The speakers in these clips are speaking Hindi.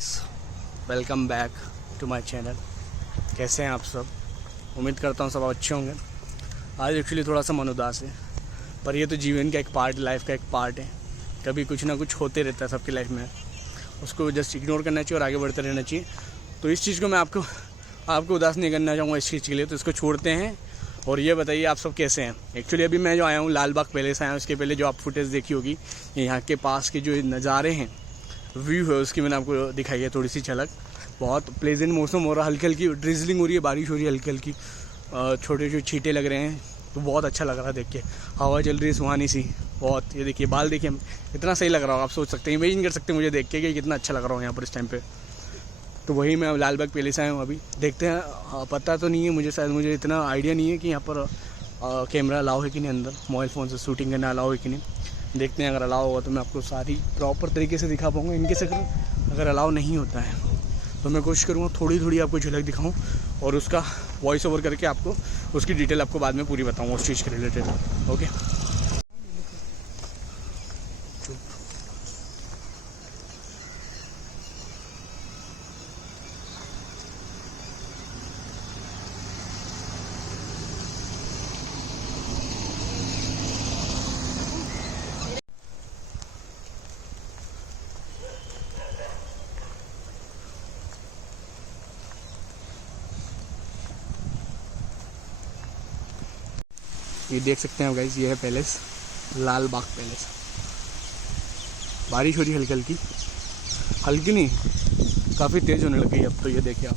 Guys, welcome back to my channel. कैसे हैं आप सब? उम्मीद करता हूँ सब अच्छे होंगे। आज एक्चुअली थोड़ा सा मन उदास है, पर ये तो जीवन का एक पार्ट, लाइफ का एक पार्ट है। कभी कुछ ना कुछ होते रहता है सबकी लाइफ में, उसको जस्ट इग्नोर करना चाहिए और आगे बढ़ते रहना चाहिए। तो इस चीज़ को मैं आपको उदास नहीं करना चाहूँगा इस चीज़ के लिए, तो इसको छोड़ते हैं। और ये बताइए आप सब कैसे हैं? एक्चुअली अभी मैं जो आया हूँ लाल बाग पैलेस आया हूँ। उसके पहले जो आप फुटेज देखी होगी, यहाँ के पास के जो नज़ारे हैं, व्यू है, उसकी मैंने आपको दिखाई है थोड़ी सी झलक। बहुत प्लेजेंट मौसम हो रहा है, हल्की हल्की ड्रिजलिंग हो रही है, बारिश हो रही है हल्की हल्की, छोटे छोटे छींटे लग रहे हैं, तो बहुत अच्छा लग रहा है देख के। हवा चल रही है सुहानी सी बहुत। ये देखिए बाल देखिए, इतना सही लग रहा हो, आप सोच सकते हैं, इमेजिन कर सकते हैं मुझे देख के कि कितना अच्छा लग रहा हूँ यहाँ पर इस टाइम पे। तो वही मैं लाल बाग पैलेस आया हूँ अभी। देखते हैं, पता तो नहीं है मुझे, शायद मुझे इतना आइडिया नहीं है कि यहाँ पर कैमरा अलाउ है कि नहीं, अंदर मोबाइल फ़ोन से शूटिंग करना अलाउ है कि नहीं। देखते हैं, अगर अलाउ होगा तो मैं आपको सारी प्रॉपर तरीके से दिखा पाऊँगा। इनके से अगर अलाउ नहीं होता है तो मैं कोशिश करूँगा थोड़ी थोड़ी आपको झलक दिखाऊँ, और उसका वॉइस ओवर करके आपको उसकी डिटेल आपको बाद में पूरी बताऊँगा उस चीज़ के रिलेटेड। ओके, ये देख सकते हैं गाइस, ये है पैलेस, लाल बाग पैलेस। बारिश हो रही है हल्की हल्की, हल्की नहीं काफ़ी तेज़ होने लगी अब तो। ये देखिए, आप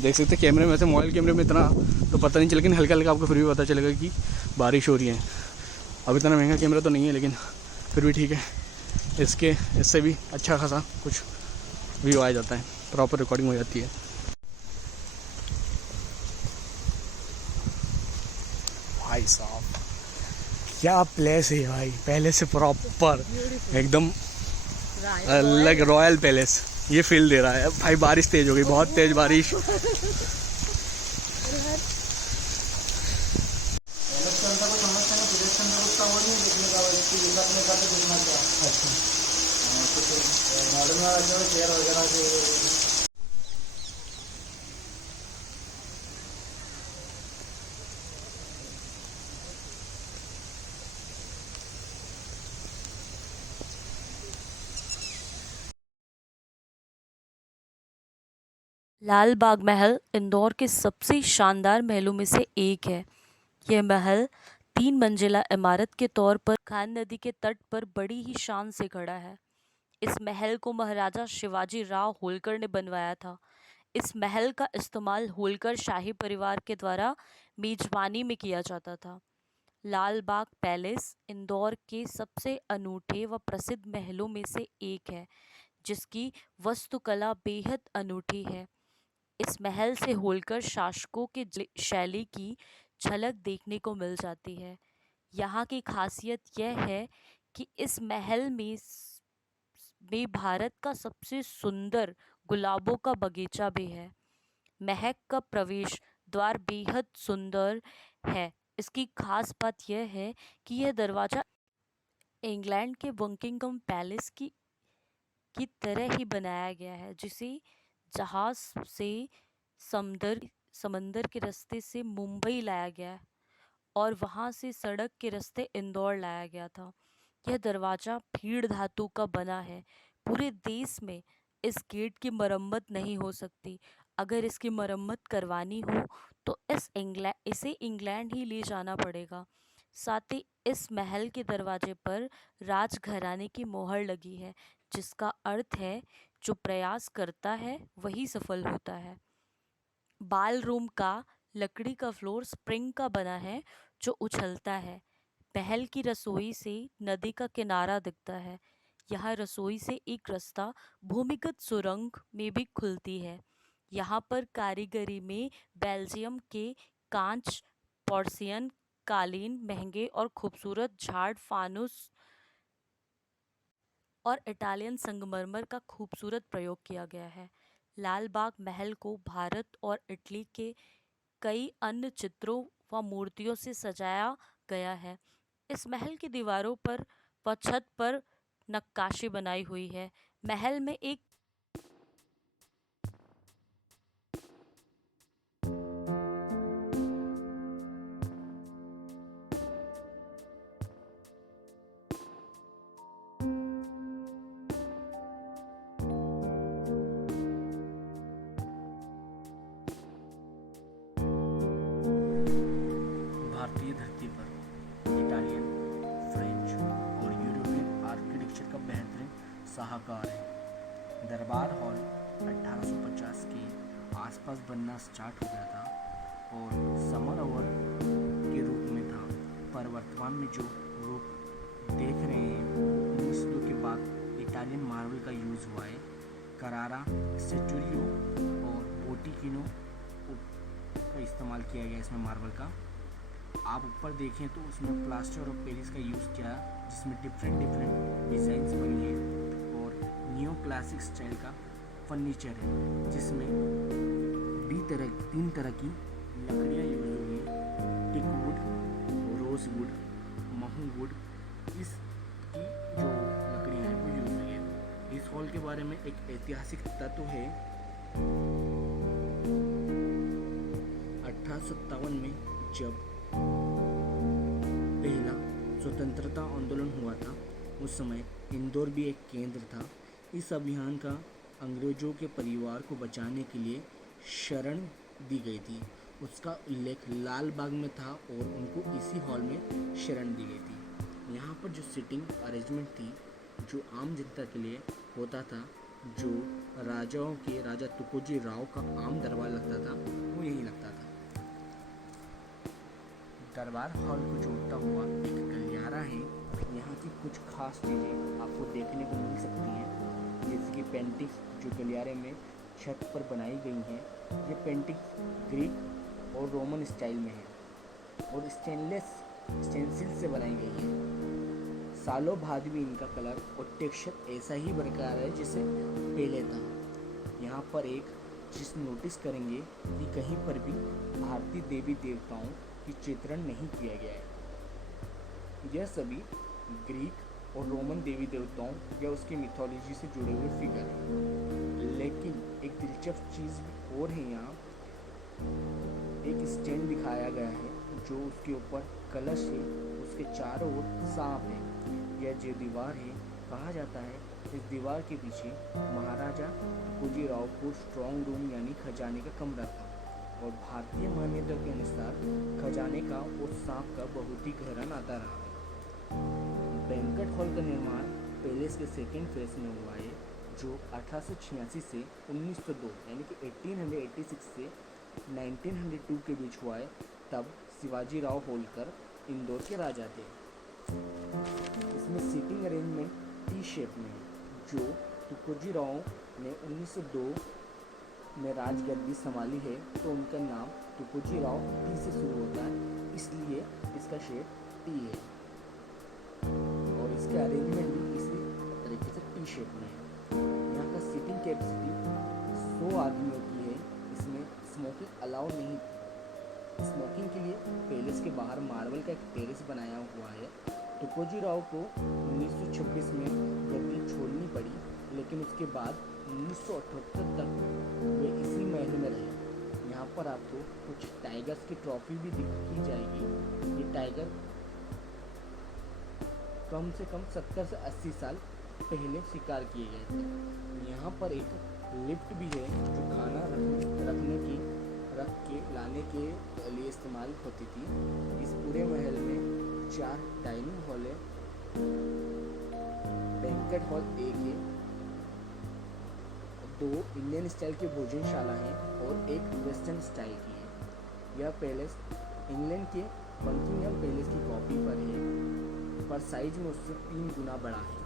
देख सकते हैं कैमरे में से, मोबाइल कैमरे में इतना तो पता नहीं चला, लेकिन हल्का हल्का आपको फिर भी पता चलेगा कि बारिश हो रही है। अब इतना महंगा कैमरा तो नहीं है, लेकिन फिर भी ठीक है, इससे भी अच्छा खासा कुछ व्यू आ जाता है, प्रॉपर रिकॉर्डिंग हो जाती है। भाई साहब क्या प्लेस है भाई, पहले से प्रॉपर एकदम अलग रॉयल पैलेस ये फील दे रहा है भाई। बारिश तेज हो गई, बहुत तेज बारिश। लाल बाग महल इंदौर के सबसे शानदार महलों में से एक है। यह महल 3 मंजिला इमारत के तौर पर खान नदी के तट पर बड़ी ही शान से खड़ा है। इस महल को महाराजा शिवाजी राव होलकर ने बनवाया था। इस महल का इस्तेमाल होलकर शाही परिवार के द्वारा मेजबानी में किया जाता था। लाल बाग पैलेस इंदौर के सबसे अनूठे व प्रसिद्ध महलों में से एक है, जिसकी वास्तुकला बेहद अनूठी है। इस महल से होलकर शासकों के शैली की झलक देखने को मिल जाती है। यहाँ की खासियत यह है कि इस महल में भारत का सबसे सुंदर गुलाबों का बगीचा भी है। महल का प्रवेश द्वार बेहद सुंदर है। इसकी खास बात यह है कि यह दरवाजा इंग्लैंड के बकिंगम पैलेस की तरह ही बनाया गया है, जिसे जहाज से समंदर समंदर के रास्ते से मुंबई लाया गया और वहां से सड़क के रास्ते इंदौर लाया गया था। यह दरवाजा भीड़ धातु का बना है। पूरे देश में इस गेट की मरम्मत नहीं हो सकती। अगर इसकी मरम्मत करवानी हो तो इसे इंग्लैंड ही ले जाना पड़ेगा। साथ ही इस महल के दरवाजे पर राजघराने की मोहर लगी है, जिसका अर्थ है जो प्रयास करता है वही सफल होता है। बाल रूम का लकड़ी का फ्लोर स्प्रिंग का बना है जो उछलता है। महल की रसोई से नदी का किनारा दिखता है। यहाँ रसोई से एक रास्ता भूमिगत सुरंग में भी खुलती है। यहाँ पर कारीगरी में बेल्जियम के कांच, पोर्सियन, कालीन, महंगे और खूबसूरत झाड़ फानुस और इटालियन संगमरमर का खूबसूरत प्रयोग किया गया है। लाल बाग महल को भारत और इटली के कई अन्य चित्रों व मूर्तियों से सजाया गया है। इस महल की दीवारों पर व छत पर नक्काशी बनाई हुई है। महल में एक शाहकार है। दरबार हॉल 1850 के आसपास बनना स्टार्ट हो गया था और समर ओवर के रूप में था, पर वर्तमान में जो रूप देख रहे हैं 1902 के बाद इटालियन मार्बल का यूज़ हुआ है। करारा, सेटुरियो और बोटिकिनो का इस्तेमाल किया गया इसमें मार्बल का। आप ऊपर देखें तो उसमें प्लास्टर ऑफ पेरिस का यूज़ किया, जिसमें डिफरेंट डिज़ाइंस बनी है और न्यू क्लासिक स्टाइल का फर्नीचर है, जिसमें तीन तरह की लकड़ियाँ यूज हुई हैं। टिक वुड, रोज वुड, महू वुड, इसकी जो लकड़ियाँ हैं वो यूज हुई है। इस हॉल के बारे में एक ऐतिहासिक तत्व है। 1857 में जब पहला स्वतंत्रता आंदोलन हुआ था, उस समय इंदौर भी एक केंद्र था। इस अभियान का अंग्रेजों के परिवार को बचाने के लिए शरण दी गई थी। उसका उल्लेख लाल बाग में था और उनको इसी हॉल में शरण दी गई थी। यहाँ पर जो सिटिंग अरेंजमेंट थी, जो आम जनता के लिए होता था, जो राजा तुकोजी राव का आम दरबार लगता था, वो यही लगता था। दरबार हॉल को जोड़ता हुआ एक गलियारा है। यहाँ की कुछ खास चीज़ें आपको देखने को मिल सकती हैं, जैसे कि पेंटिंग्स जो गलियारे में छत पर बनाई गई हैं। ये पेंटिंग्स ग्रीक और रोमन स्टाइल में है और स्टेंसिल से बनाई गई है। सालों बाद भी इनका कलर और टेक्सचर ऐसा ही बरकरार है जैसे पहले था। यहाँ पर एक चीज़ नोटिस करेंगे कि कहीं पर भी भारतीय देवी देवताओं की चित्रण नहीं किया गया है। यह सभी ग्रीक और रोमन देवी देवताओं या उसकी मिथोलॉजी से जुड़े हुए फिगर हैं। लेकिन एक दिलचस्प चीज़ और है, यहाँ एक स्टैंड दिखाया गया है जो उसके ऊपर कलश है, उसके चारों ओर सांप है। यह जो दीवार है, कहा जाता है इस दीवार के पीछे महाराजा तुकोजीराव को स्ट्रॉन्ग रूम यानी खजाने का कमरा था और भारतीय मान्यता के अनुसार खजाने का और सांप का बहुत ही गहरा नाता रहा है। बैंक्वेट हॉल का निर्माण पैलेस के सेकेंड फेज में हुआ है, जो 1886 से 1902 यानी कि 1886 से 1902 के बीच हुआ है। तब शिवाजी राव होलकर इंदौर के राजा थे। इसमें सीटिंग अरेंजमेंट टी शेप में है, जो तुकोजी राव ने 1902 में राजगद्दी संभाली है, तो उनका नाम तुकोजी राव टी से शुरू होता है, इसलिए इसका शेप टी है और इसके अरेंजमेंट भी इसी तरीके से टी शेप में है। यहाँ का सीटिंग कैपेसिटी 100 आदमियों की है। इसमें स्मोकिंग अलाउ नहीं थी। स्मोकिंग के लिए पैलेस के बाहर मार्बल का एक टेरेस बनाया हुआ है। तुकोजी राव को 1926 में गद्दी छोड़नी पड़ी, लेकिन उसके बाद 1978 तक वे इसी महल में रहे। यहाँ पर आपको कुछ टाइगर्स की ट्रॉफी भी दिखाई जाएगी। ये टाइगर कम से कम 70 से 80 साल पहले शिकार किए गए थे। यहाँ पर एक लिफ्ट भी है जो खाना रख के लाने के लिए इस्तेमाल होती थी। इस पूरे महल में 4 डाइनिंग हॉल है, बैंक्वेट हॉल एक है, 2 इंडियन स्टाइल की भोजनशाला है और एक वेस्टर्न स्टाइल की है। यह पैलेस इंग्लैंड के बकिंघम पैलेस की कॉपी पर है, पर साइज में उससे 3 गुना बड़ा है।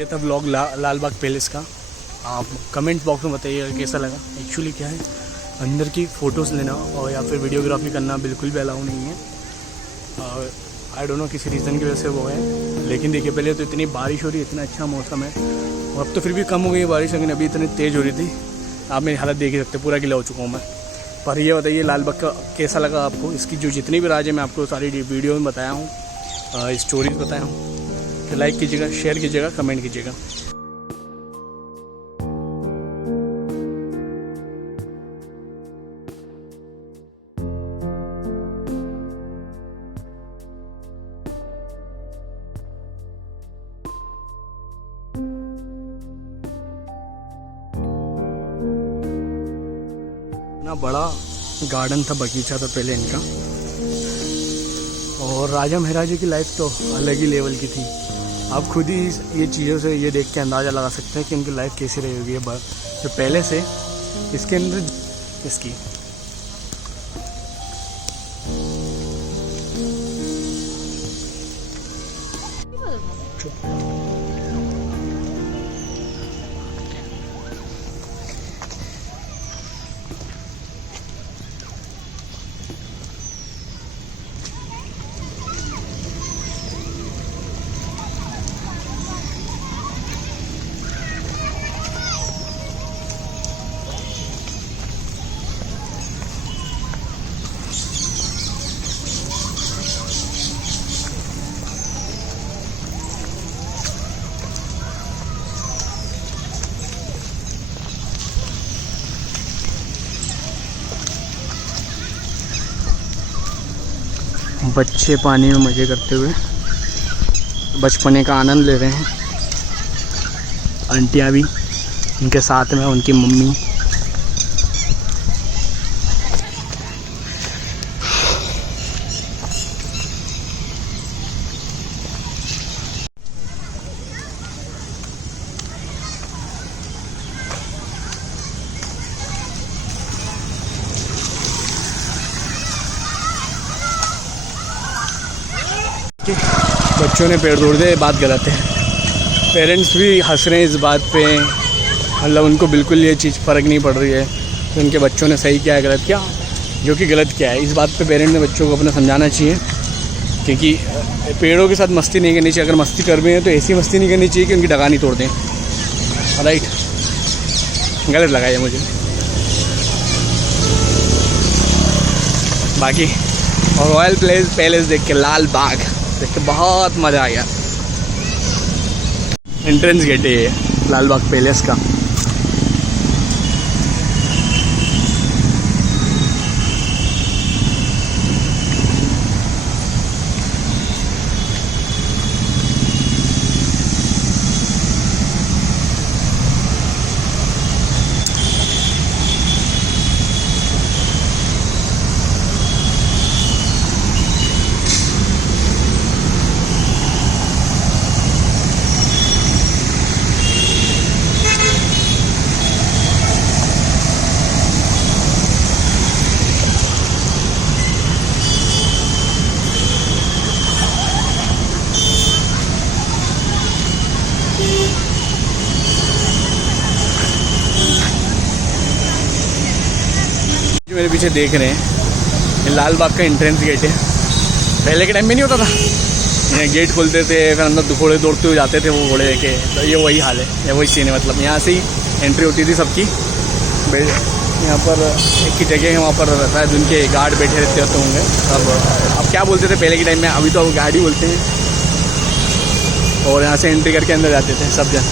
ये था व्लॉग लाल बाग पैलेस का। आप कमेंट बॉक्स में बताइएगा कैसा लगा। एक्चुअली क्या है, अंदर की फ़ोटोज़ लेना और या फिर वीडियोग्राफी करना बिल्कुल भी अलाउ नहीं है। आई डोंट नो किसी रीज़न की वजह से वो है। लेकिन देखिए, पहले तो इतनी बारिश हो रही है, इतना अच्छा मौसम है, और अब तो फिर भी कम हो गई है बारिश, लेकिन अभी इतनी तेज़ हो रही थी। आप मेरी हालत देख ही सकते, पूरा गीला हो चुका हूँ मैं। पर ये बताइए लाल बाग का कैसा लगा आपको। इसकी जो जितनी भी राज है मैं आपको सारी वीडियो में बताया हूँ, स्टोरीज बताया हूँ। तो लाइक कीजिएगा, शेयर कीजिएगा, कमेंट कीजिएगा। इतना बड़ा गार्डन था, बगीचा था पहले इनका, और राजा महाराजा की लाइफ तो अलग ही लेवल की थी। आप खुद ही ये चीज़ों से ये देख के अंदाज़ा लगा सकते हैं कि इनकी लाइफ कैसी रही होगी जो पहले से इसके अंदर इसकी। बच्चे पानी में मज़े करते हुए बचपने का आनंद ले रहे हैं। आंटियाँ भी उनके साथ में, उनकी मम्मी। बच्चों ने पेड़ तोड़ दिया, बात गलत है। पेरेंट्स भी हंस रहे हैं इस बात पे, मतलब उनको बिल्कुल ये चीज़ फ़र्क नहीं पड़ रही है कि उनके बच्चों ने सही किया है गलत किया, जो कि गलत किया है। इस बात पे पेरेंट्स ने बच्चों को अपना समझाना चाहिए, क्योंकि पेड़ों के साथ मस्ती नहीं करनी चाहिए। अगर मस्ती कर रहे हैं तो ऐसी मस्ती नहीं करनी चाहिए कि उनकी डगानी तोड़ दें। राइट, गलत लगा ये मुझे। बाकी और रॉयल पैलेस देख के, लाल बाग देख के बहुत मज़ा आ गया। एंट्रेंस गेट है ये लाल बाग पैलेस का। मेरे पीछे देख रहे हैं, ये लाल बाग का एंट्रेंस गेट है। पहले के टाइम में नहीं होता था, ये गेट खोलते थे, फिर अंदर घोड़े दौड़ते हुए जाते थे वो घोड़े लेके। तो ये वही हाल है, ये वही सीन है। मतलब यहाँ से ही एंट्री होती थी सबकी। यहाँ पर एक ही जगह है, वहाँ पर शायद उनके गार्ड बैठे रहते होंगे। अब क्या बोलते थे पहले के टाइम में, अभी तो गार्ड ही बोलते हैं। और यहाँ से एंट्री करके अंदर जाते थे सब जन।